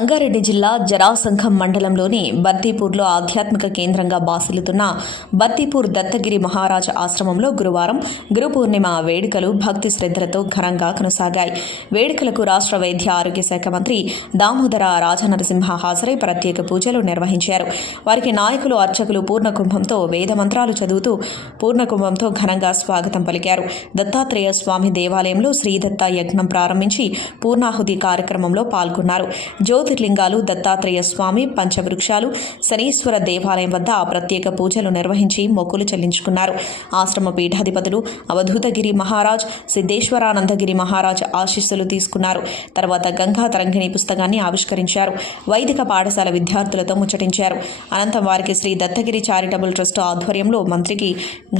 సంగారెడ్డి జిల్లా జరాసంఖం మండలంలోని బత్తీపూర్లో ఆధ్యాత్మిక కేంద్రంగా బాసిల్లుతున్న బత్తీపూర్ దత్తగిరి మహారాజ్ ఆశ్రమంలో గురువారం గురు పూర్ణిమ వేడుకలు భక్తి శ్రద్ధలతో ఘనంగా కొనసాగాయి. వేడుకలకు రాష్ట్ర వైద్య ఆరోగ్య శాఖ మంత్రి దామోదర రాజనరసింహ హాజరై ప్రత్యేక పూజలు నిర్వహించారు. వారికి నాయకులు అర్చకులు పూర్ణకుంభంతో వేద మంత్రాలు చదువుతూ పూర్ణకుంభంతో ఘనంగా స్వాగతం పలికారు. దత్తాత్రేయ స్వామి దేవాలయంలో శ్రీదత్త యజ్ఞం ప్రారంభించి పూర్ణాహుతి కార్యక్రమంలో పాల్గొన్నారు. జ్యోతిర్లింగాలు, దత్తాత్రేయ స్వామి, పంచవృక్షాలు, శనీశ్వర దేవాలయం వద్ద ప్రత్యేక పూజలు నిర్వహించి మొక్కులు చెల్లించుకున్నారు. ఆశ్రమ పీఠాధిపతులు అవధూతగిరి మహారాజ్, సిద్ధేశ్వరానందగిరి మహారాజ్ ఆశీస్సులు తీసుకున్నారు. తర్వాత గంగా తరంగిణి పుస్తకాన్ని ఆవిష్కరించారు. వైదిక పాఠశాల విద్యార్థులతో ముచ్చటించారు. అనంతరం వారికి శ్రీ దత్తగిరి చారిటబుల్ ట్రస్ట్ ఆధ్వర్యంలో మంత్రికి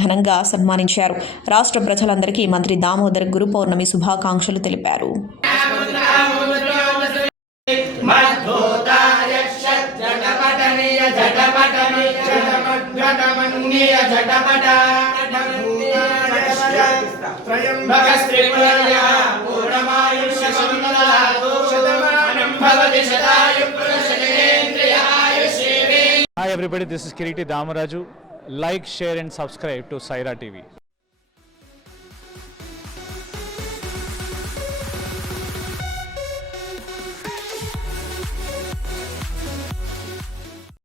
ఘనంగా సన్మానించారు. రాష్ట్ర ప్రజలందరికీ మంత్రి దామోదర్ గురు పౌర్ణమి శుభాకాంక్షలు తెలిపారు. Hi everybody, this is Kiriti Damaraju. Like, share and subscribe to Saira TV.